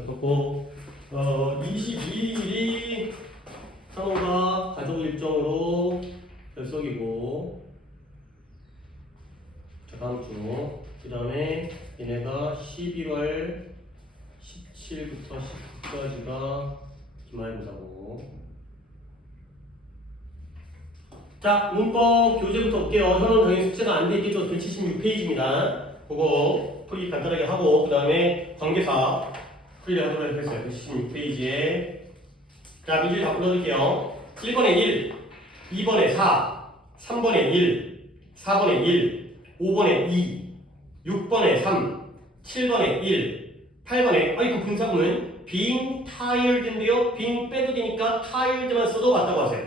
그렇고 22일이 상호가 가족 일정으로 결석이고 자 다음 주 그 다음에 얘네가 11월 17부터 19까지가 기말고사고 자 문법 교재부터 볼게요. 현원 당연히 숙제가 안 되겠죠. 176페이지입니다. 그거 풀이 간단하게 하고 그 다음에 관계사 풀이를 하도록 하겠어요. 176페이지에 자 민주를 다 풀어드릴게요. 1번에 1, 2번에 4, 3번에 1, 4번에 1, 5번에 2, 6번에 3, 7번에 1, 8번에 아이고 분사구문 being tired인데요. being 빼도 되니까 tired만 써도 맞다고 하세요.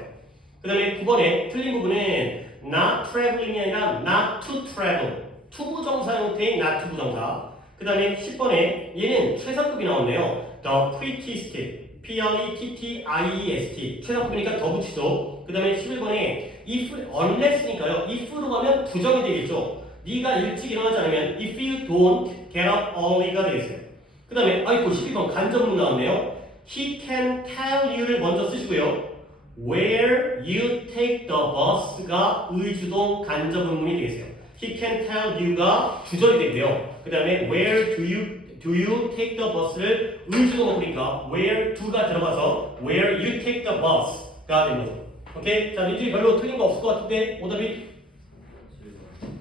그 다음에 9번에 틀린 부분은 not traveling이 아니라 not to travel to 부정사 형태의 not to 부정사. 그 다음에 10번에 얘는 최상급이 나왔네요. the prettiest P-R-E-T-T-I-E-S-T 최상급이니까 더 붙이죠. 그 다음에 11번에 if unless니까요. if로 가면 부정이 되겠죠. 네가 일찍 일어나지 않으면 if you don't get up early가 되겠어요. 그 다음에 아이고 12번 간접문 나왔네요. he can tell you를 먼저 쓰시고요. where you take the bus가 의주동 간접문이 되겠어요. he can tell you가 주절이 되고요. 그 다음에 where do you take the bus를 의주동으로 보니까 where to가 들어가서 where you take the bus가 된 거죠. 오케이? 자, 민준이 별로 틀린 거 없을 것 같은데 오답이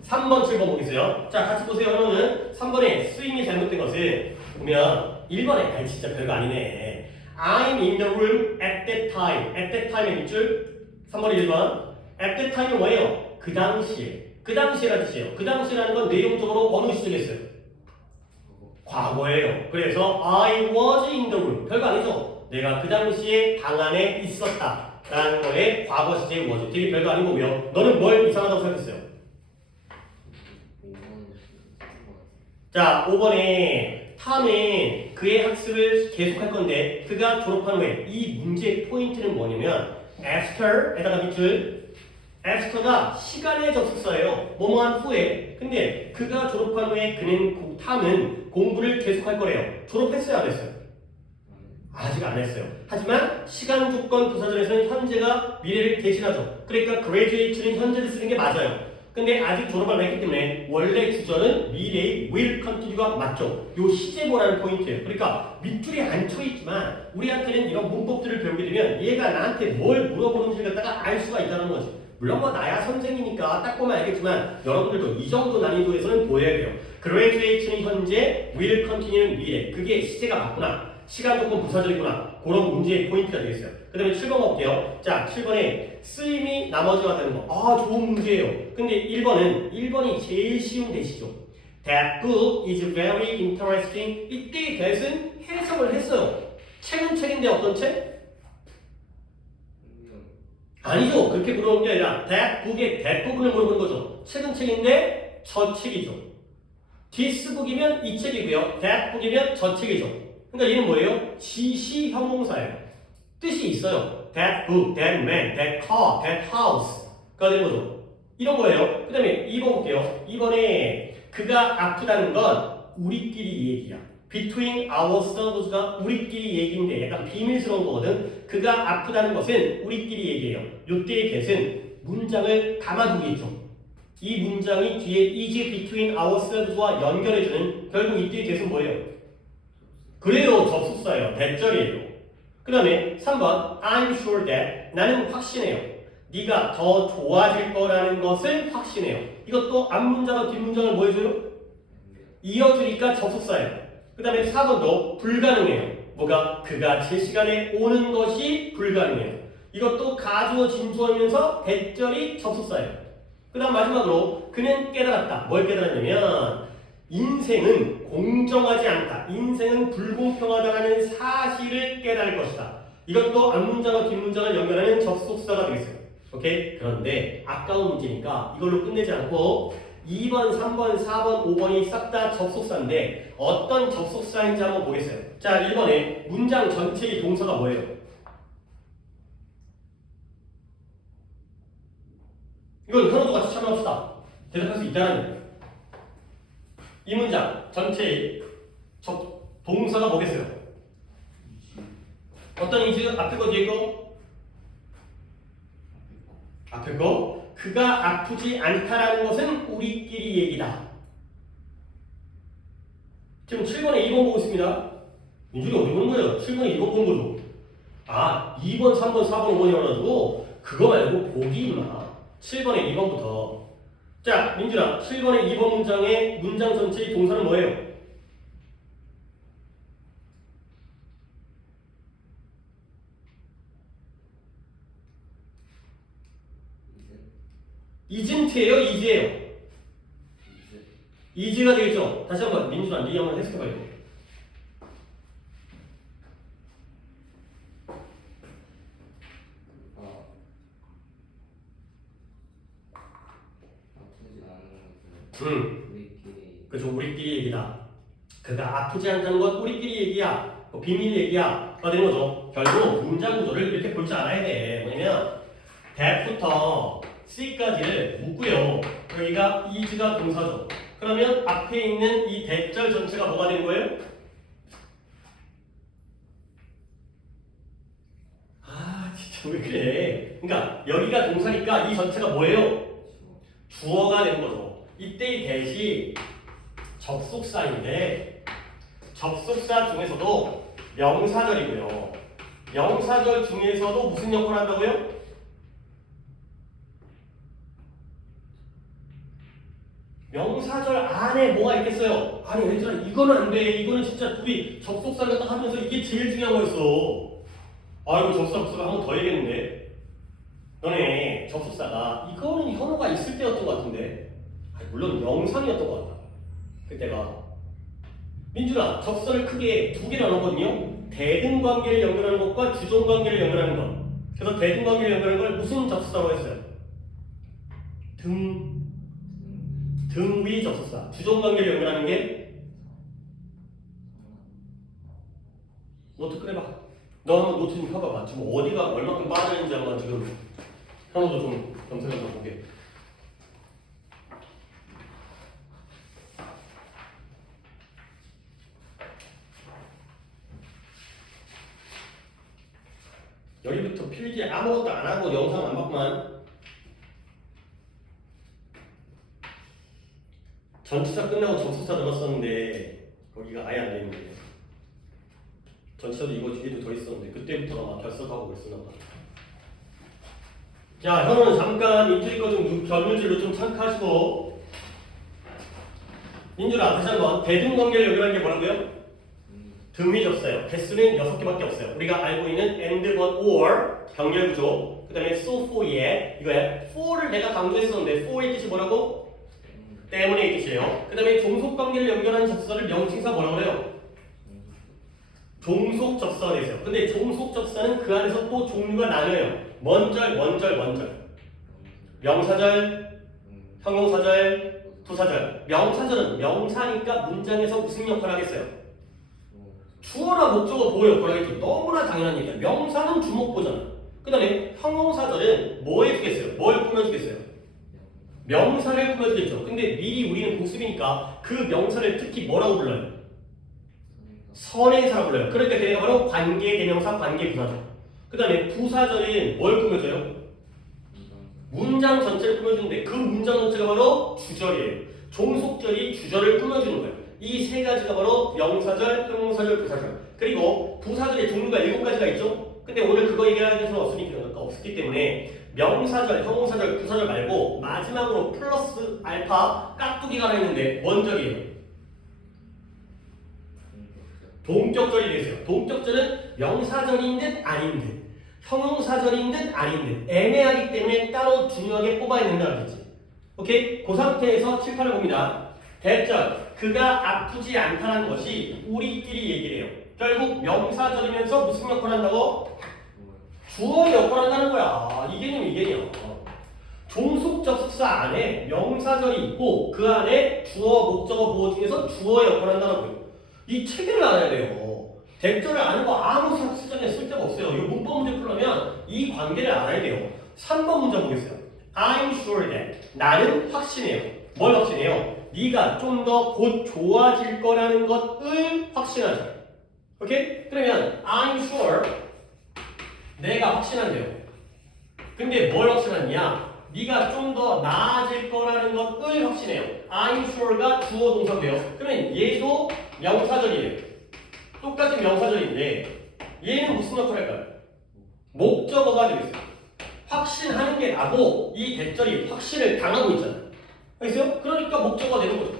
3번, 7번 보겠어요. 자, 같이 보세요. 그러면 3번에 스윙이 잘못된 것은 보면 1번에 아니 진짜 별거 아니네. I'm in the room at that time. at that time의 밑줄 3번 1번. at that time은 뭐예요? 그 당시에. 그 당시에라는 뜻이에요. 그 당시라는 건 내용적으로 어느 시점이었어요? 과거예요. 그래서 I was in the room. 별거 아니죠? 내가 그 당시에 방 안에 있었다. 라는 거에 과거 시제 was. 되게 별거 아니고요. 너는 뭘 이상하다고 생각했어요? 자, 5번에 탐은 그의 학습을 계속할 건데 그가 졸업한 후에 이 문제의 포인트는 뭐냐면 after에다가 밑줄 after가 시간의 접속사예요. 뭐뭐한 후에. 근데 그가 졸업한 후에 그는 탐은 공부를 계속할 거래요. 졸업했어요? 안 했어요? 아직 안 했어요. 하지만 시간 조건 부사절에서는 현재가 미래를 대신하죠. 그러니까 graduate는 현재를 쓰는 게 맞아요. 근데 아직 졸업을 안 했기 때문에 원래 주절은 미래의 will continue가 맞죠. 요 시제보라는 포인트예요. 그러니까 밑줄이 안 쳐있지만 우리한테는 이런 문법들을 배우게 되면 얘가 나한테 뭘 물어보는지를 갖다가 알 수가 있다는 거지. 물론 뭐 나야 선생이니까 딱 보면 알겠지만 여러분들도 이 정도 난이도에서는 보여야 돼요. graduate는 현재, will continue는 미래. 그게 시제가 맞구나. 시간 조건 부사절이구나. 그런 문제의 포인트가 되겠어요. 그 다음에 7번 볼게요. 자, 7번에 쓰임이 나머지와 되는 거. 아, 좋은 문제예요. 근데 1번이 제일 쉬운 대시죠. That book is very interesting. 이때 that은 해석을 했어요. 책은 책인데 어떤 책? 아니죠. 그렇게 물어보는 게 아니라 that book의 that book을 물어보는 거죠. 책은 책인데 저 책이죠. this book이면 이 책이고요. that book이면 저 책이죠. 그러니까 얘는 뭐예요? 지시 형용사예요. 뜻이 있어요. That book, that man, that car, that house가 되는 거죠. 이런 거예요. 그 다음에 2번 볼게요. 2번에 그가 아프다는 건 우리끼리 얘기야. Between ourselves가 우리끼리 얘기인데 약간 비밀스러운 거거든. 그가 아프다는 것은 우리끼리 얘기예요. 요때의 get은 문장을 담아두겠죠. 이 문장이 뒤에 is between ourselves와 연결해주는 결국 이때의 get은 뭐예요? 그래요. 접속사예요. 대절이에요. 그 다음에 3번 I'm sure that 나는 확신해요. 네가 더 좋아질 거라는 것을 확신해요. 이것도 앞문장과 뒷문장을 뭐 해줘요? 이어주니까 접속사예요. 그 다음에 4번도 불가능해요. 뭐가? 그가 제 시간에 오는 것이 불가능해요. 이것도 가주어 진주어면서 대절이 접속사예요. 그 다음 마지막으로 그는 깨달았다. 뭘 깨달았냐면 인생은 공정하지 않다. 인생은 불공평하다라는 사실을 깨달을 것이다. 이것도 앞문장과 뒷문장을 연결하는 접속사가 되겠어요. 오케이? 그런데 아까운 문제니까 이걸로 끝내지 않고 2번, 3번, 4번, 5번이 싹 다 접속사인데 어떤 접속사인지 한번 보겠어요. 자, 1번에 문장 전체의 동사가 뭐예요? 이건 현우도 같이 참여합시다. 대답할 수 있다는 거예요. 이 문장 전체의 동사가 뭐겠어요? 어떤 is? 앞에 거 뒤에 거? 앞에 거. 그가 아프지 않다라는 것은 우리끼리 얘기다. 지금 7번에 2번 보고 있습니다. 민준이 어디 보는 거예요? 7번에 2번 보는 거죠. 아, 2번, 3번, 4번, 5번이어가지고 그거 말고 보기 임마. 7번에 2번부터. 자, 민준아, 7번에 2번 문장의 문장 전체의 동사는 뭐예요? isn't예요? is예요? is가 되겠죠? 다시 한번 민준아, 네 한번 해석해봐요. 그죠, 우리끼리 얘기다. 그가 아프지 않다는 건 우리끼리 얘기야. 뭐 비밀 얘기야. 가 되는 거죠. 결국 문장 구조를 이렇게 볼 줄 알아야 돼. 뭐냐면 that부터 C까지를 묻고요. 여기가 is가 동사죠. 그러면 앞에 있는 이 that절 전체가 뭐가 되는 거예요? 아, 진짜 왜 그래? 그러니까 여기가 동사니까 이 전체가 뭐예요? 주어가 되는 거죠. 이때 이 that이 접속사인데 접속사 중에서도 명사절이고요. 명사절 중에서도 무슨 역할을 한다고요? 명사절 안에 뭐가 있겠어요? 아니 얘들아 이거는 안 돼. 이거는 진짜 둘이 접속사를 딱 하면서 이게 제일 중요한 거였어. 아이고 접속사가 한 번 더 얘기했는데 너네 접속사가 이거는 현어가 있을 때였던 것 같은데 아니, 물론 영상이었던 것 같다. 그때가 민준아 접선을 크게 두 개로 나눴거든요. 대등 관계를 연결하는 것과 주종 관계를 연결하는 것. 그래서 대등 관계를 연결하는 걸 무슨 접속사라고 했어요? 등위 접속사. 주종 관계를 연결하는 게 노트 꺼내봐. 너 한번 노트 좀 펴봐봐. 지금 어디가 얼마큼 빠져있는지 한번 지금 현호도 좀 검색해서 볼게. 여기부터 필기 아무것도 안 하고 영상 안 봤구만. 전치사 끝나고 접속사 들었었는데 거기가 아예 안 되는데 전치사도 이거 뒤에도 더 있었는데 그때부터가 막 결석하고 그랬었나 봐. 자, 현우는 잠깐 인주리 거좀 견물질로 좀 참고하시고 인주라 다시 한번 대등 관계를 연결하는 게 뭐라고요? 등위 접사예요. 개수는 6개밖에 없어요. 우리가 알고 있는 and, but, or 병렬 구조. 그 다음에 so, for, yet 이거야. for를 내가 강조했었는데 for의 뜻이 뭐라고? 때문에 이 뜻이에요. 그 다음에 종속 관계를 연결하는 접사를 명칭사 뭐라고 해요? 종속 접사가 되세요. 근데 종속 접사는 그 안에서 또 종류가 나뉘어요. 먼절, 명사절, 형용사절, 부사절. 명사절은 명사니까 문장에서 무슨 역할을 하겠어요? 주어나 목적어 보호 역할을 하겠죠. 너무나 당연한 얘기야. 명사는 주목보잖아. 그 다음에 형용사절은 뭐 해주겠어요? 뭘 꾸며주겠어요? 명사를 꾸며주겠죠. 근데 미리 우리는 복습이니까 그 명사를 특히 뭐라고 불러요? 선행사라고 불러요. 그러니까 걔네가 바로 관계대명사, 관계부사죠. 그 다음에 부사절은 뭘 꾸며줘요? 문장 전체를 꾸며주는데 그 문장 전체가 바로 주절이에요. 종속절이 주절을 꾸며주는 거예요. 이 세 가지가 바로 명사절, 형용사절, 부사절. 그리고 부사절의 종류가 7가지가 있죠. 근데 오늘 그거 얘기할 수는 없기 때문에 명사절, 형용사절, 부사절 말고 마지막으로 플러스 알파 깍두기가 하나 있는데 뭔 절이에요? 동격절이 되세요. 동격절은 명사절인 듯 아닌 듯, 형용사절인 듯 아닌 듯 애매하기 때문에 따로 중요하게 뽑아야 된다는 거지. 오케이? 그 상태에서 7, 8을 봅니다. 대절, 그가 아프지 않다는 것이 우리끼리 얘기를 해요. 결국 명사절이면서 무슨 역할을 한다고? 주어 역할을 한다는 거야. 이 개념, 이 개념. 종속 접속사 안에 명사절이 있고 그 안에 주어, 목적어, 보호 중에서 주어 역할을 한다는 거예요. 이 체계를 알아야 돼요. 대절을 아는 거 아무 수준에 쓸데가 없어요. 이 문법 문제 풀려면 이 관계를 알아야 돼요. 3번 문제 보겠어요. I'm sure that. 나는 확신해요. 뭘 확신해요? 네가 좀 더 곧 좋아질 거라는 것을 확신하죠. 오케이? 그러면 I'm sure 내가 확신한대요. 근데 뭘 확신하냐? 네가 좀 더 나아질 거라는 것을 확신해요. I'm sure가 주어 동사고요. 그러면 얘도 명사절이에요. 똑같은 명사절인데 얘는 무슨 역할을 할까요? 목적어가 되겠어요. 확신하는 게 나고 이 대절이 확신을 당하고 있잖아요. 알겠어요? 그러니까 목적어가 되는 거죠.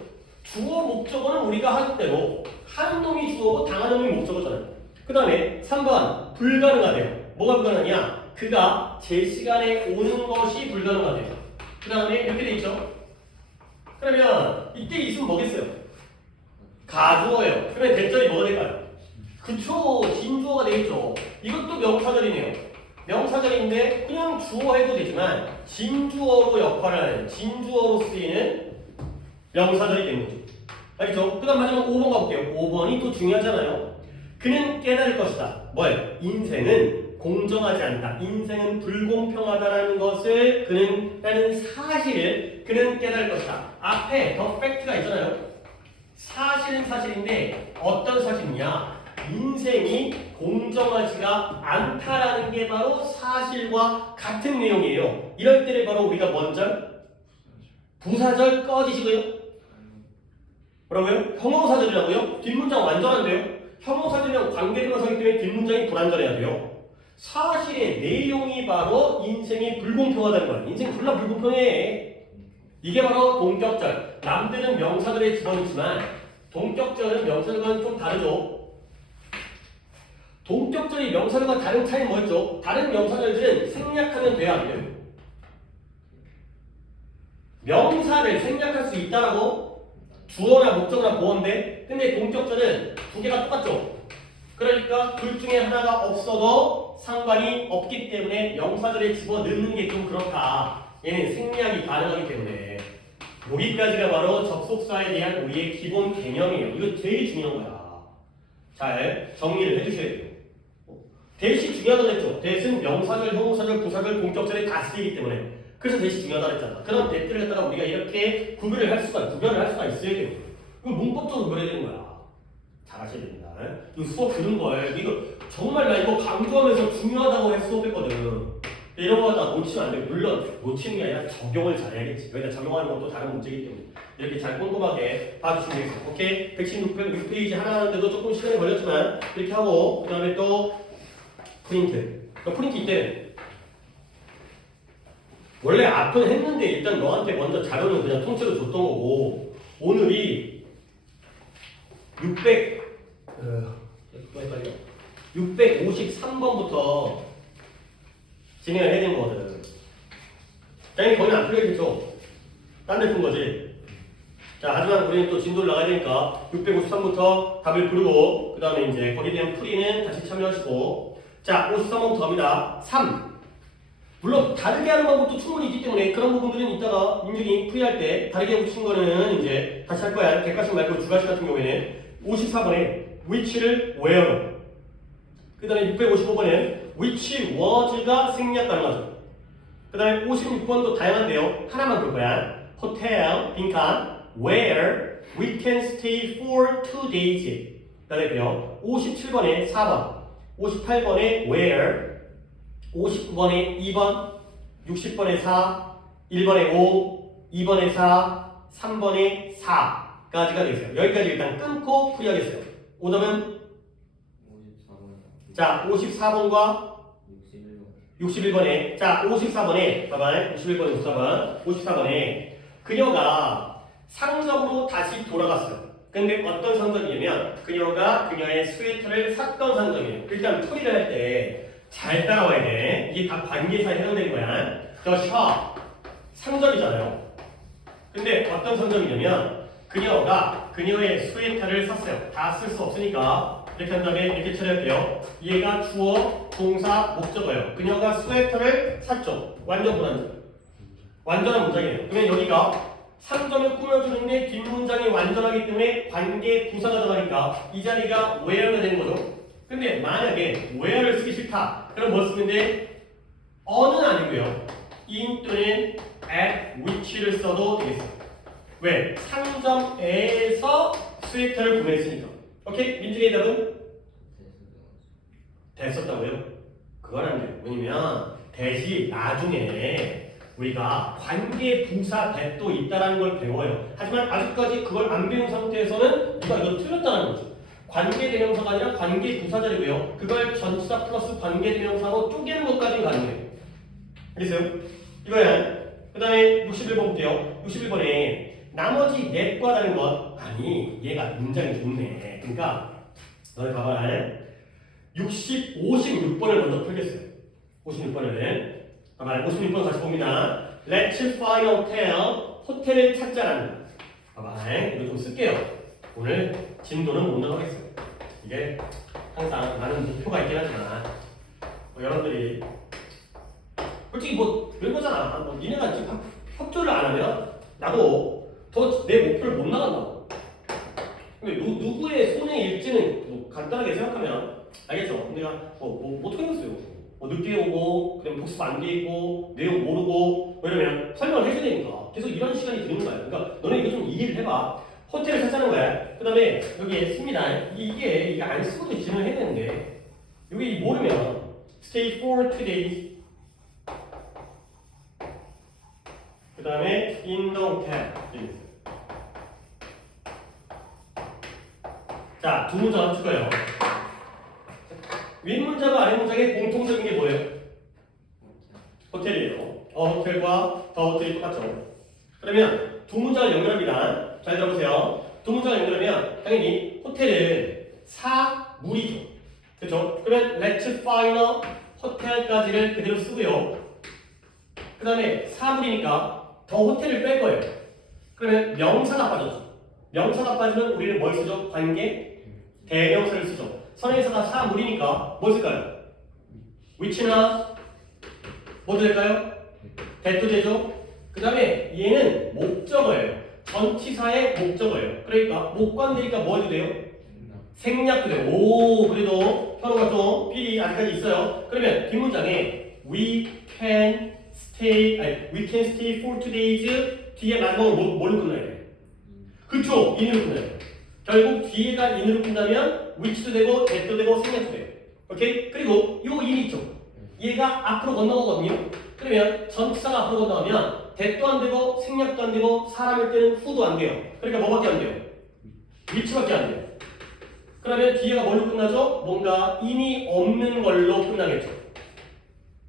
주어 목적어는 우리가 하는 대로 하는 놈이 주어고 당하는 놈이 목적어잖아요. 그 다음에 3번 불가능하대요. 뭐가 불가능하냐? 그가 제 시간에 오는 것이 불가능하대요. 그 다음에 이렇게 돼 있죠. 그러면 이때 있으면 뭐겠어요? 가주어예요. 그러면 대절이 뭐가 될까요? 그쵸, 진주어가 되겠죠. 이것도 명사절이네요. 명사절인데 그냥 주어 해도 되지만 진주어로 역할을 하는 진주어로 쓰이는 명사절이 되는 거죠. 알겠죠? 그 다음 마지막 5번 가볼게요. 5번이 또 중요하잖아요. 그는 깨달을 것이다. 뭘? 인생은 공정하지 않다. 인생은 불공평하다라는 것을 라는 사실을 그는 깨달을 것이다. 앞에 더 팩트가 있잖아요. 사실은 사실인데 어떤 사실이냐? 인생이 공정하지가 않다라는 게 바로 사실과 같은 내용이에요. 이럴 때를 바로 우리가 먼저 부사절 꺼지시고요. 뭐라고요? 형용사절이라고요? 뒷문장 완전한데요? 형용사절이랑 관계대명사이기 때문에 뒷문장이 불완전해야 돼요. 사실의 내용이 바로 인생이 불공평하다는 거야. 인생 졸라 불공평해. 이게 바로 동격절. 남들은 명사절에 집어넣지만 동격절은 명사절과는 좀 다르죠. 동격절이 명사절과 다른 차이는 뭐였죠? 다른 명사절들은 생략하면 돼야 안 돼요. 명사를 생략할 수 있다라고 주어나 목적어나 보어인데 근데 동격절은 두 개가 똑같죠. 그러니까 둘 중에 하나가 없어도 상관이 없기 때문에 명사절에 집어넣는 게 좀 그렇다. 얘는 생략이 가능하기 때문에 여기까지가 바로 접속사에 대한 우리의 기본 개념이에요. 이거 제일 중요한 거야. 잘 정리를 해주셔야 돼요. 대시 중요하다고 했죠. 대신 명사절, 형용사절, 부사절, 동격절에 다 쓰이기 때문에 그래서 대시 중요하다고 했잖아. 그런 대들을 갖다가 우리가 이렇게 구별을 할 수가 있어야 돼요. 이거 문법적으로 구별해야 되는 거야. 잘하셔야 됩니다. 이거 수업 들은 거예요. 이거 정말 나 이거 강조하면서 중요하다고 해서 수업했거든. 이런 거 하다 놓치면 안 돼요. 물론 놓치는 게 아니라 적용을 잘해야겠지. 여기다 적용하는 것도 다른 문제이기 때문에 이렇게 잘 꼼꼼하게 봐주시면 되겠어요. 오케이? 116페이지 하나 하는데도 조금 시간이 걸렸지만 이렇게 하고 그 다음에 또 프린트. 프린트 이때는 원래 앞은 했는데 일단 너한테 먼저 자료는 그냥 통째로 줬던 거고 오늘이 653번부터 진행을 해야 되는 거거든. 당연히 거기는 안 풀려있겠죠. 딴 데 푼 거지. 자, 하지만 우리는 또 진도를 나가야 되니까 653부터 답을 부르고 그 다음에 이제 거기에 대한 풀이는 다시 참여하시고 자, 53번부터 갑니다. 3. 물론 다르게 하는 방법도 충분히 있기 때문에 그런 부분들은 이따가 민준이 풀이할 때 다르게 붙인 거는 이제 다시 할 거야. 100가씩 말고 2가씩 같은 경우에는 54번에 which를 where로 그 다음에 655번에 which was가 생략 가능하죠. 그 다음에 56번도 다양한데요. 하나만 볼 거야. hotel, 빈칸, where we can stay for 2 days. 그 다음에 57번에 4번, 58번에 where, 59번에 2번, 60번에 4, 1번에 5, 2번에 4, 3번에 4까지가 되겠어요. 여기까지 일단 끊고 풀이하겠어요. 오답은? 54번. 자, 54번과 61번에 자, 54번에 봐봐. 61번에 54번에 그녀가 상점으로 다시 돌아갔어요. 근데 어떤 상점이냐면 그녀가 그녀의 스웨터를 샀던 상점이에요. 일단 풀이를 할 때 잘 따라와야 돼. 이게 다 관계사에 해당되는 거야. The shop 상점이잖아요. 근데 어떤 상점이냐면 그녀가 그녀의 스웨터를 샀어요. 다 쓸 수 없으니까 이렇게 한 다음에 이렇게 처리할게요. 얘가 주어, 동사, 목적어예요. 그녀가 스웨터를 샀죠. 완전 불완전. 완전한 문장이에요. 그러면 여기가 상점을 꾸며주는데 뒷문장이 완전하기 때문에 관계 부사가 들어가니까 이 자리가 where가 되는 거죠. 근데 만약에 where를 쓰기 싫다. 그럼 뭐 쓰면 돼? on은 아니고요. in 또는 at which를 써도 되겠어요. 왜? 상점에서 스웨터를 구매했으니까. 오케이? 민준이의 답은? 됐었다고요? 그건 안 돼요. 뭐냐면 대신 나중에 우리가 관계 부사 that도 있다는 걸 배워요. 하지만 아직까지 그걸 안 배운 상태에서는 누가 이거 틀렸다는 거죠. 관계 대명사가 아니라 관계 부사절이고요. 그걸 전치사 플러스 관계 대명사로 쪼개는 것까지는 가능해요. 알겠어요? 이거야. 그 다음에 61번 볼게요. 61번에 나머지 넷과 다른 것. 아니 얘가 문장이 좋네. 그러니까 너네 봐봐. 56번을 먼저 풀겠어요. 56번을. 봐봐. 56번 다시 봅니다. Let's find a hotel. 호텔을 찾자라는. 봐봐. 이거 좀 쓸게요. 오늘 진도는 못 나가겠어요. 이게 항상 많은 목표가 있긴 하지만 여러분들이 솔직히 뭐 그런 거잖아. 뭐 니네가 지금 협조를 안 하면 나도 더 내 목표를 못 나간다고. 근데 누구의 손에 일지는 뭐 간단하게 생각하면 알겠죠? 내가 뭐 어떻게 했어요? 뭐 늦게 오고 그다음에 복습 안 돼 있고 내용 모르고 뭐 이러면 설명을 해줘야 되니까 계속 이런 시간이 드는 거야. 그러니까 너네 이거 좀 이해를 해봐. 호텔을 찾자는 거야. 그 다음에 여기에 씁니다. 이게 안 쓰고도 진행을 해야 되는데 여기 모르면 stay for 2 days 그 다음에 in the hotel 자, 두 문장 합쳐요. 윗 문장과 아래 문장의 공통적인 게 뭐예요? 호텔이에요. 호텔과 더 호텔이 똑같죠. 그러면 두 문장을 연결합니다. 잘 들어보세요. 두 문장을 연결하면 당연히 호텔은 사물이죠. 그렇죠? 그러면 let's find a 호텔까지를 그대로 쓰고요. 그 다음에 사물이니까 더 호텔을 뺄 거예요. 그러면 명사가 빠졌죠. 명사가 빠지면 우리는 뭘 쓰죠? 관계 대명사를 쓰죠. 선행사가 사물이니까 뭘 쓸까요? which나 뭐 될까요? that도 되죠. 그 다음에 얘는 목적어예요. 전치사의 목적어예요. 그러니까 목관되니까 뭐 해도 돼요? 생략도 돼요. 오, 그래도 현우가 좀 필이 아직까지 있어요. 그러면 뒷문장에 we can stay for 2 days 뒤에 마지막으로 뭘로 끝나야 돼요? 그쵸? in으로 끝나요. 결국 뒤에가 in으로 끝나면 which도 되고 that도 되고 생략도 돼요. 오케이? 그리고 요 in 있죠? 얘가 앞으로 건너가거든요. 그러면 전치사가 앞으로 건너가면 that도 안 되고 생략도 안 되고 사람일 때는 who도 안 돼요. 그러니까 뭐밖에 안 돼요? which밖에 안 돼요. 그러면 뒤에가 뭘로 끝나죠? 뭔가 in이 없는 걸로 끝나겠죠.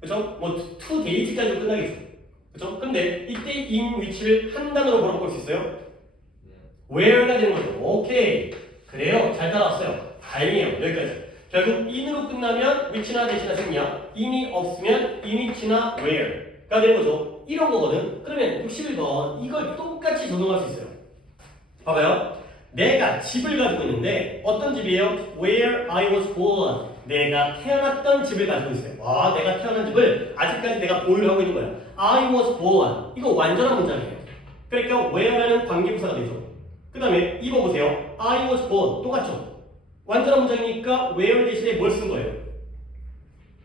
그죠? 뭐 2 days까지도 끝나겠죠. 그죠? 근데 이때 in which를 한 단어로 뭐라고 볼 수 있어요? where가 되는 거죠. 오케이. 그래요. 잘 따라왔어요. 다행이에요. 여기까지. 결국 in으로 끝나면 which나 that이나 생략, in이 없으면 in which나 where가 되는 거죠. 이런 거거든. 그러면 61번 이걸 똑같이 적용할 수 있어요. 봐봐요. 내가 집을 가지고 있는데 어떤 집이에요? Where I was born. 내가 태어났던 집을 가지고 있어요. 와, 내가 태어난 집을 아직까지 내가 보유를 하고 있는 거야. I was born. 이거 완전한 문장이에요. 그러니까 where라는 관계부사가 되죠. 그 다음에 2번 보세요. I was born. 똑같죠? 완전한 문장이니까 where 대신에 뭘 쓴 거예요?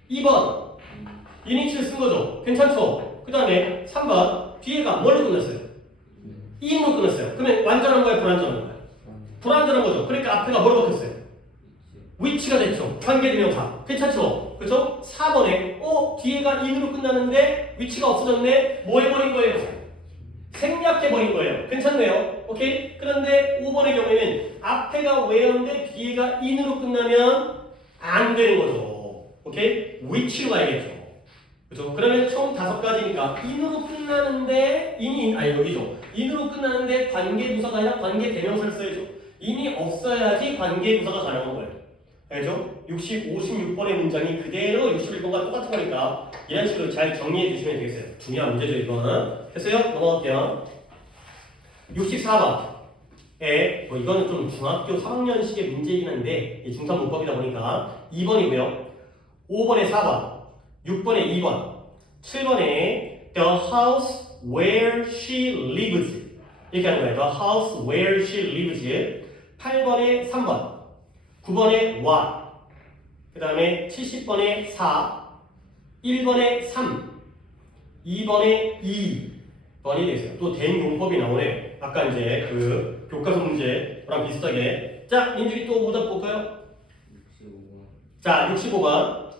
2번 init를 쓴 거죠. 괜찮죠? 그 다음에 3번 뒤에가 뭘로 끝났어요? in으로 끝났어요. 그러면 완전한 거야? 불완전한 거야? 불완전한 거죠. 그러니까 앞에가 뭐로 바뀌었어요? which가 됐죠. 관계대명사. 괜찮죠? 그렇죠? 4번에 뒤에가 in으로 끝나는데 which가 없어졌네. 뭐 해버린 거예요? 생략해버린 거예요. 괜찮네요. 오케이? 그런데 5번의 경우에는 앞에가 where인데 뒤에가 in으로 끝나면 안 되는 거죠. 오케이? which로 가야겠죠. 그죠? 그러면 총 5가지니까 in으로 끝나는데 여기죠. in으로 끝나는데 관계부사가 아니라 관계대명사를 써야죠. in이 없어야지 관계부사가 가능한 거예요. 알죠? 56번의 문장이 그대로 61번과 똑같은 거니까 이런 식으로 잘 정리해 주시면 되겠어요. 중요한 문제죠, 이거는. 됐어요? 넘어갈게요. 64번. 이거는 좀 중학교 3학년식의 문제이긴 한데 중3 문법이다 보니까 2번이고요. 5번에 4번, 6번에 2번, 7번에 the house where she lives 이렇게 하는 거예요. the house where she lives 8번에 3번, 9번에 what, 그 다음에 70번에 4, 1번에 3, 2번에 2번이 되세요. 또 대용법이 나오네. 아까 이제 그 교과서 문제랑 비슷하게. 자, 민준이 또 오답 볼까요? 65번. 자,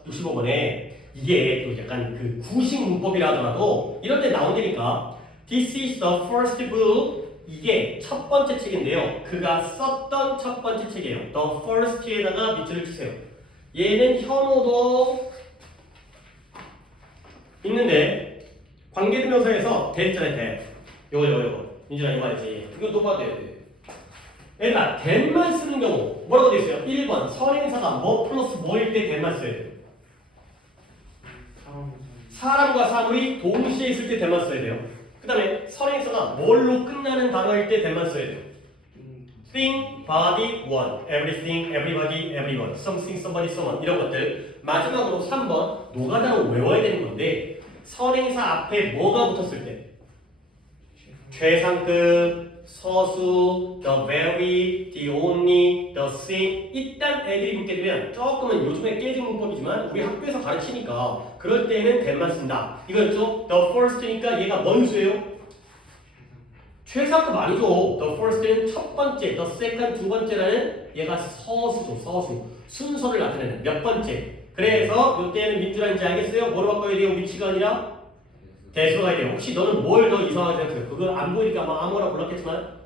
65번에 이게 또 약간 그 구식 문법이라 하더라도 이런 데 나온다니까. This is the first book. 이게 첫 번째 책인데요. 그가 썼던 첫 번째 책이에요. The first에다가 밑줄을 치세요. 얘는 현호도 있는데 관계대명사에서 대 있잖아요. 대. 요거. 민준아 이거 알지? 이거 똑바로 돼야 돼. 얘들아 대만 쓰는 경우 뭐라고 돼 있어요? 1번 선행사가 뭐 플러스 뭐일 때 대만 써야 돼요. 사람과 사물이 동시에 있을 때 대만 써야 돼요. 그 다음에 선행사가 뭘로 끝나는 단어일 때 대만 써야 돼요. thing, body, one, everything, everybody, everyone, something, somebody, someone 이런 것들. 마지막으로 3번 노가다로 외워야 되는 건데 선행사 앞에 뭐가 붙었을 때 최상급, 서수, the very, the only, the same 일단 애들이 붙게 되면 조금은 요즘에 깨진 문법이지만 우리 학교에서 가르치니까 그럴 때는 대만 쓴다. 이거였죠? the first니까 얘가 뭔 수예요? 최상급 아니죠. the first는 첫 번째, the second 두 번째라는 얘가 서수죠. 서수. 순서를 나타내는 몇 번째. 그래서 이때는 민주라는지 알겠어요? 뭐로 바꿔야 돼요? 위치가 아니라 대수로 가야 돼요. 혹시 너는 뭘 더 이상하게 생각해요? 그거 안 보이니까 아무거나 골랐겠지만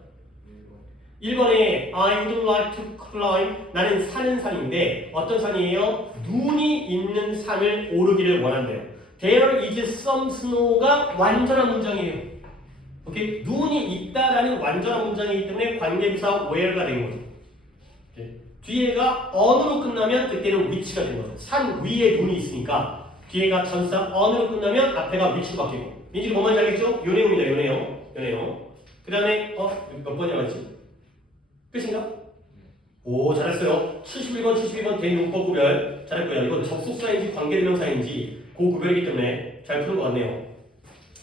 1번에 I would like to climb 나는 사는 산인데 어떤 산이에요? 눈이 있는 산을 오르기를 원한대요. There is some snow가 완전한 문장이에요. 오케이? 눈이 있다라는 완전한 문장이기 때문에 관계부사 where가 된 거죠. 오케이? 뒤에가 on으로 끝나면 그때는 which가 된 거죠. 산 위에 눈이 있으니까 뒤에가 전사 on으로 끝나면 앞에가 which로 바뀌고. 민지도 뭐만 알겠죠? 요 내용입니다. 요 내용. 그 다음에 몇 번이야 맞지? 끝인가? 오 잘했어요. 71번 72번 대용법 구별 잘했고요. 이건 접속사인지 관계대명사인지 그 구별이기 때문에 잘 푸는 것 같네요.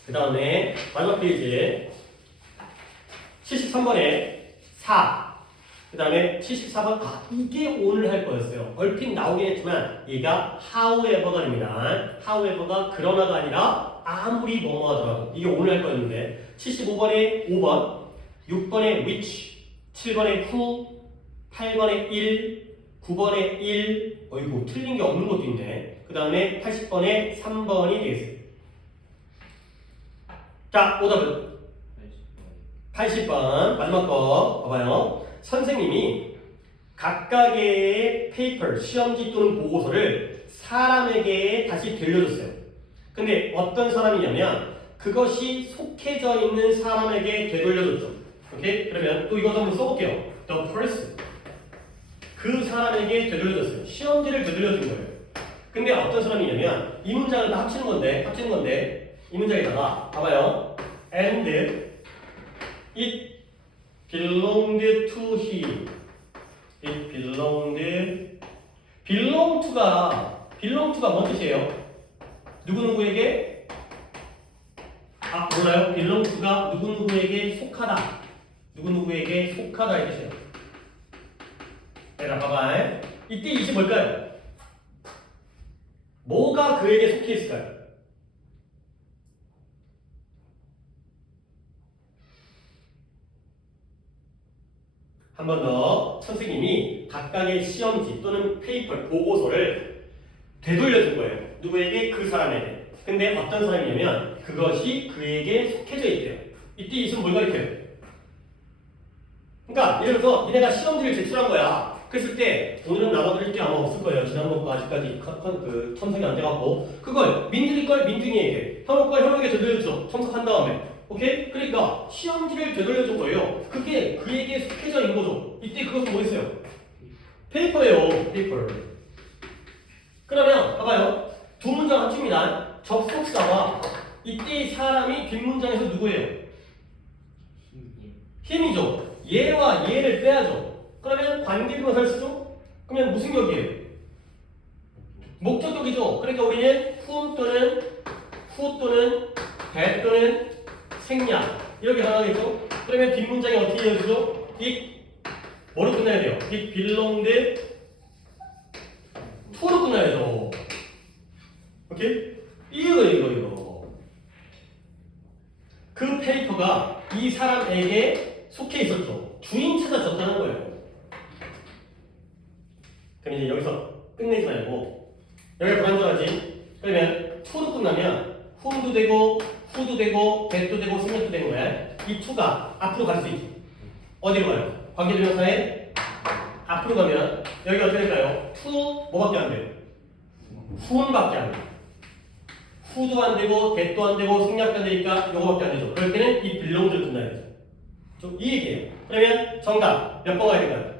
그 다음에 마지막 페이지 73번에 4. 그 다음에 74번 이게 오늘 할 거였어요. 얼핏 나오긴 했지만 얘가 however가 됩니다. however가 그러나가 아니라 아무리 뭐뭐 하더라도 이게 오늘 할 거였는데 75번에 5번 6번에 which 7번에 who 8번에 1 9번에 1 어이구 틀린 게 없는 것도 있네. 그 다음에 80번에 3번이 되겠어요. 자 오답은 80번 마지막 거 봐봐요. 선생님이 각각의 페이퍼, 시험지 또는 보고서를 사람에게 다시 들려줬어요. 근데 어떤 사람이냐면 그것이 속해져 있는 사람에게 되돌려줬죠. 오케이? 그러면 또 이것도 한번 써볼게요. The person. 그 사람에게 되돌려줬어요. 시험지를 되돌려준 거예요. 근데 어떤 사람이냐면 이 문장을 다 합치는 건데 이 문장에다가 봐봐요. And it belonged to him. It belong to가 뭔 뜻이에요? 누구누구에게? 몰라요? belong to가 누구누구에게 속하다. 누구누구에게 속하다 이 뜻이에요. 자, 봐봐. 이때 이게 뭘까요? 뭐가 그에게 속해 있을까요? 한 번 더 선생님이 각각의 시험지 또는 페이퍼, 보고서를 되돌려준 거예요. 누구에게? 그 사람에게. 근데 어떤 사람이냐면 그것이 그에게 속해져 있대요. 이때 있으면 뭘 가리켜요? 그러니까 예를 들어서 니네가 시험지를 제출한 거야. 그랬을 때 오늘은 나눠드릴 게 아마 없을 거예요. 지난번과 아직까지 그 첨삭이 안 돼갖고 그걸 민준이 걸 민준이에게, 현욱 걸 현욱에게 되돌려줘. 첨삭한 다음에. 오케이? 그러니까 시험지를 되돌려준 거예요. 그게 그에게 속해져 있는 거죠. 이때 그것은 뭐겠어요? 페이퍼예요. 페이퍼. 그러면 봐봐요. 두 문장 합칩니다. 접속사와 이때 사람이 뒷문장에서 누구예요? 힘이죠. 얘와 얘를 빼야죠. 그러면 관계대명사를 쓰죠? 그러면 무슨 격이에요? 목적격이죠. 그러니까 우리는 whom 또는 that 또는 생략 이렇게 나가겠죠? 그러면 뒷문장이 어떻게 이어지죠? it 뭐로 끝나야 돼요? it belonged to로 끝나야죠. 오케이? 이거 그 페이퍼가 이 사람에게 속해 있었죠. 주인 찾아줬다는 거예요. 그럼 이제 여기서 끝내지 말고 여기가 불안정하지? 그러면 to로 끝나면 whom도 되고 who도 되고 that도 되고 생략도 되는 거야. 이 to가 앞으로 갈 수 있죠. 어디로 가요? 관계대명사에 앞으로 가면 여기가 어떻게 될까요? to 뭐밖에 안 돼요? whom밖에 안 돼요. who도 안 되고 that도 안 되고 생략도 안 되니까 요거밖에 안 되죠. 그럴 때는 이 belong를 끝나야 되죠. 좀 이 얘기예요. 그러면 정답 몇 번 가야 될까요?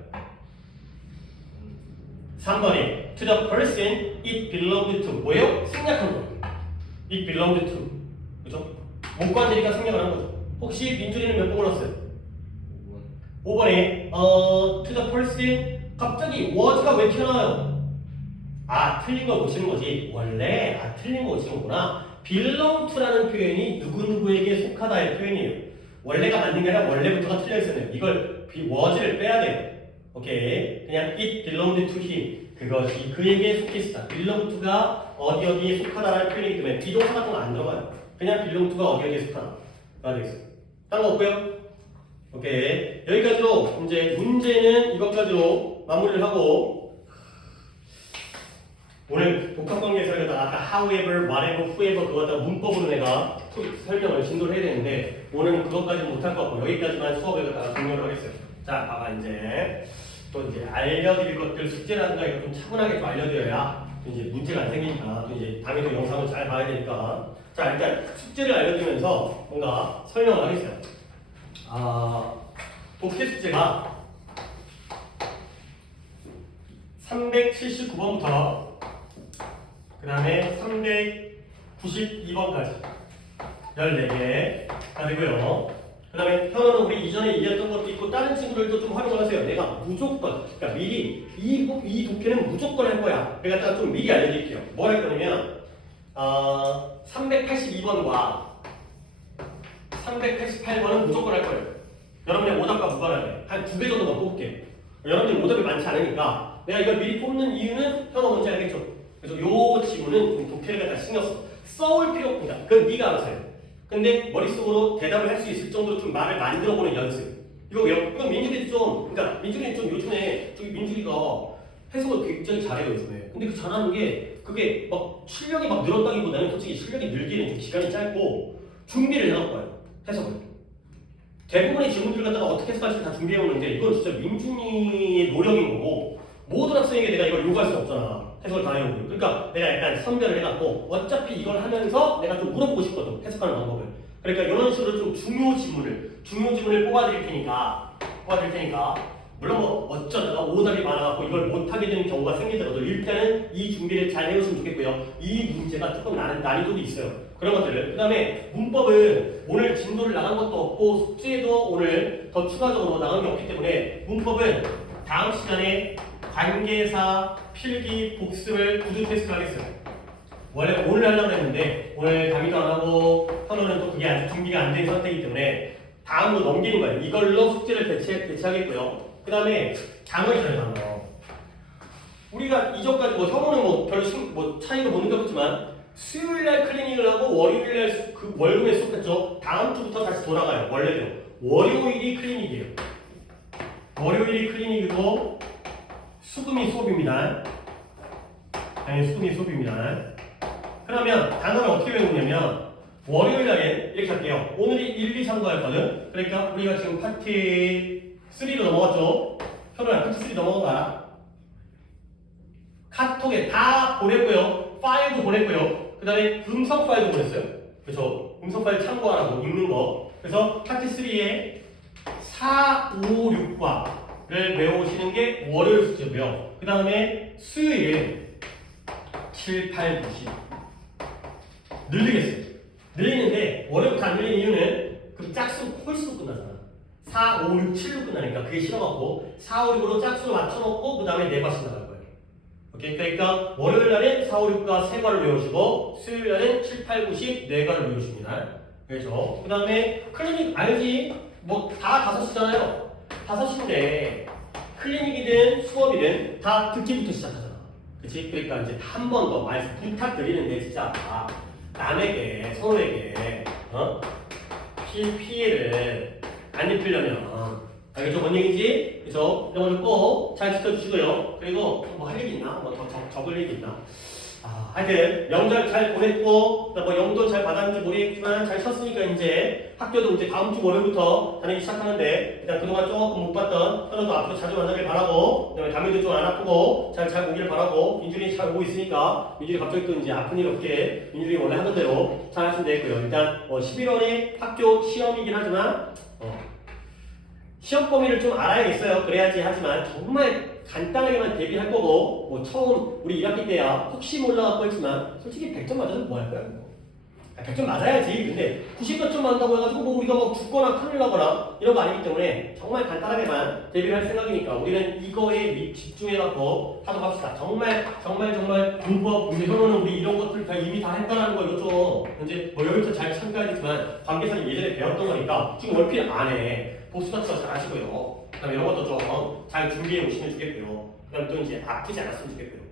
3번에 to the person it belonged to 뭐예요? 생략한 거예요. it belonged to 그죠? 못 관되니까 생략을 한 거죠. 혹시 민준이는 몇 번 골랐어요? 5번에 to the person 갑자기 was가 왜 튀어나와요? 아 틀린 거 보시는 거지. 원래 틀린 거 보시는 거구나. belong to라는 표현이 누구누구에게 속하다의 표현이에요. 원래가 맞는 게 아니라 원래부터가 틀려 있었네요. 이걸 was를 빼야 돼요. 오케이. 그냥 it belonged to him. 그것이 그에게 속해 있다. belong to가 어디에 속하다라는 표현이기 때문에 비동사 같은 거 안 들어가요. 그냥 belong to가 어디에 속하다. 되겠어요. 딴 거 없고요. 오케이. 여기까지로 이제 문제는 이것까지로 마무리를 하고 오늘 복합관계에서 아까 however, whatever, whoever 그거 갖다가 문법으로 내가 설명을 진도를 해야 되는데 오늘은 그것까지는 못할 것 같고 여기까지만 수업을 갖다가 종료를 하겠어요. 자, 봐봐 이제 또 이제 알려드릴 것들 숙제라든가 이거 좀 차분하게 좀 알려드려야 이제 문제가 안 생기니까 또 이제 다음에도 영상을 잘 봐야 되니까 자 일단 숙제를 알려드리면서 뭔가 설명을 하겠어요. 독해 숙제가 379번부터 그 다음에 392번까지 14개가 되고요. 그 다음에 현우는 우리 이전에 얘기했던 것도 있고 다른 친구들도 좀 활용을 하세요. 내가 무조건 그러니까 미리 이 독해는 무조건 할 거야. 내가 좀 미리 알려드릴게요. 뭘 할 거냐면 382번과 388번은 무조건 할 거예요. 여러분의 오답과 무관하게 한 2배 정도만 뽑을게요. 여러분들 오답이 많지 않으니까 내가 이걸 미리 뽑는 이유는 현우 뭔지 알겠죠? 그래서 요 지문은 독해를 갖다 신경 써올 필요 없습니다. 그건 네가 알아서 해요. 근데 머릿속으로 대답을 할 수 있을 정도로 좀 말을 만들어보는 연습. 이건 민준이 그러니까 민준이 좀 요즘에 저기 민준이가 해석을 굉장히 잘해요 요즘에. 근데 그 잘하는 게 그게 막 실력이 막 늘었다기보다는 솔직히 실력이 늘기는 좀 기간이 짧고 준비를 해놓은 거예요. 해석을. 대부분의 질문들 갖다가 어떻게 해석할지 다 준비해오는데 이건 진짜 민준이의 노력인 거고 모든 학생에게 내가 이걸 요구할 수 없잖아. 해석을 다 해오고. 그러니까 내가 약간 선별을 해갖고 어차피 이걸 하면서 내가 좀 물어보고 싶거든. 해석하는 방법을. 그러니까 이런 식으로 좀 중요 지문을 뽑아드릴 테니까 물론 뭐 어쩌다가 오답이 많아갖고 이걸 못하게 되는 경우가 생기더라도 일단은 이 준비를 잘 해오시면 좋겠고요. 이 문제가 조금 난이도도 있어요. 그런 것들을. 그 다음에 문법은 오늘 진도를 나간 것도 없고 숙제도 오늘 더 추가적으로 나간 게 없기 때문에 문법은 다음 시간에 관계사, 필기, 복습을 구두 테스트를 하겠어요. 원래 오늘 하려고 했는데 오늘 강의도 안 하고 현우는 또 그게 아직 준비가 안 된 상태이기 때문에 다음으로 넘기는 거예요. 이걸로 숙제를 대체하겠고요. 그 다음에 단어 있잖아요, 단어. 우리가 이전까지 현우는 별로 차이가 못 느꼈지만 수요일날 클리닉을 하고 월요일날 그 월급에 수업했죠. 다음 주부터 다시 돌아가요. 원래대로. 월요일이 클리닉이에요. 월요일이 클리닉이고 수금이 수업입니다. 당연히 수금이 수업입니다. 그러면 단어를 어떻게 외우냐면 월요일날에 이렇게 할게요. 오늘이 1, 2, 3도 했거든. 그러니까 우리가 지금 파트 3로 넘어갔죠. 현우야 파트 3 넘어간 거 알아? 카톡에 다 보냈고요. 파일도 보냈고요. 그 다음에 음성 파일도 보냈어요. 그래서 음성 파일 참고하라고 읽는 거. 그래서 파트 3에 4, 5, 6과를 외우시는 게 월요일 숙제고요. 그 다음에 수요일에 7, 8, 9, 10 늘리겠어요. 늘리는데 월요일부터 안 늘리는 이유는 그 짝수 홀수로 끝나잖아. 4, 5, 6, 7로 끝나니까 그게 싫어갖고 4, 5, 6으로 짝수를 맞춰놓고 그 다음에 4과씩 나갈 거예요. 오케이? 그러니까 월요일날은 4, 5, 6과 3과를 외우시고 수요일날은 7, 8, 9, 10 4과를 외우십니다. 그렇죠? 그 다음에 클리닉 알지? 다 5시잖아요. 5시인데 클리닉이든 수업이든 다 듣기부터 시작하잖아. 그치? 그러니까 이제 한 번 더 말씀 부탁드리는데 진짜 남에게 서로에게 피해를 안 입히려면 알겠죠? 뭔 얘기인지? 그래서 이런 걸 꼭 잘 지켜주시고요. 그리고 뭐 할 얘기 있나? 뭐 더 적을 얘기 있나? 하여튼 명절 잘 보냈고 뭐 용돈 잘 받았는지 모르겠지만 잘 쉬었으니까 이제 학교도 이제 다음 주 월요일부터 다니기 시작하는데 일단 그동안 조금 못 봤던 현우도 앞으로 자주 만나길 바라고 그다음에 담임도 좀 안 아프고 잘 보기를 바라고 민준이 잘 오고 있으니까 민준이 갑자기 또 이제 아픈 일 없게 민준이 원래 하던 대로 잘 하시면 되고요. 일단 11월에 학교 시험이긴 하지만 시험 범위를 좀 알아야겠어요. 그래야지 하지만 정말 간단하게만 대비할 거고 뭐 처음 우리 1학기 때야 혹시 몰라갖고 했지만 솔직히 100점 맞아서 뭐 할 거야? 100점 맞아야지. 근데 90몇 점 맞는다고 해가지고 뭐 우리가 뭐 죽거나 큰일 나거나 이런 거 아니기 때문에 정말 간단하게만 대비를 할 생각이니까 우리는 이거에 집중해갖고 하도록 합시다. 정말 공부하고 이제 현호는 우리 이런 것들 다 이미 다 했다라는 거 이거 좀 이제 뭐 여기부터 잘 참고하겠지만 관계사는 예전에 배웠던 거니까 지금 월필 안 해. 복수다투가 잘 하시고요. 그다음에 이런 것도 좀 잘 준비해 오시면 좋겠고요. 그다음 또 이제 아프지 않았으면 좋겠고요.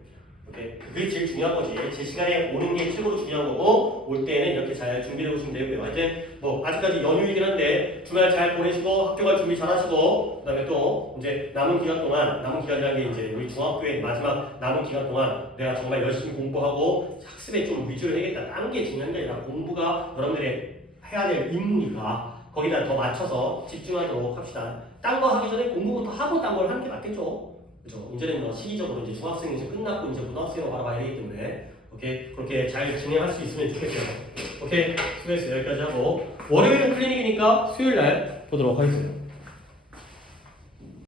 오케이. 그게 제일 중요한 거지. 제 시간에 오는 게 최고로 중요한 거고 올 때는 이렇게 잘 준비해 오시면 되고요. 하여튼 뭐 아직까지 연휴이긴 한데 주말 잘 보내시고 학교 갈 준비 잘 하시고 그다음에 또 이제 남은 기간이라는 게 이제 우리 중학교의 마지막 남은 기간 동안 내가 정말 열심히 공부하고 학습에 좀 위주를 해야겠다. 다른 게 중요한 게 아니라 공부가 여러분들의 해야 될 임무니까 거기다 더 맞춰서 집중하도록 합시다. 딴 거 하기 전에 공부부터 하고 딴 걸 하는 게 맞겠죠. 그죠? 이제는 뭐 시기적으로 이제 중학생이 이제 끝났고 이제 고등학생으로 바라봐야 되기 때문에 오케이 그렇게 잘 진행할 수 있으면 좋겠어요. 오케이 수고했어요. 여기까지 하고 월요일은 클리닉이니까 수요일 날 보도록 하겠습니다.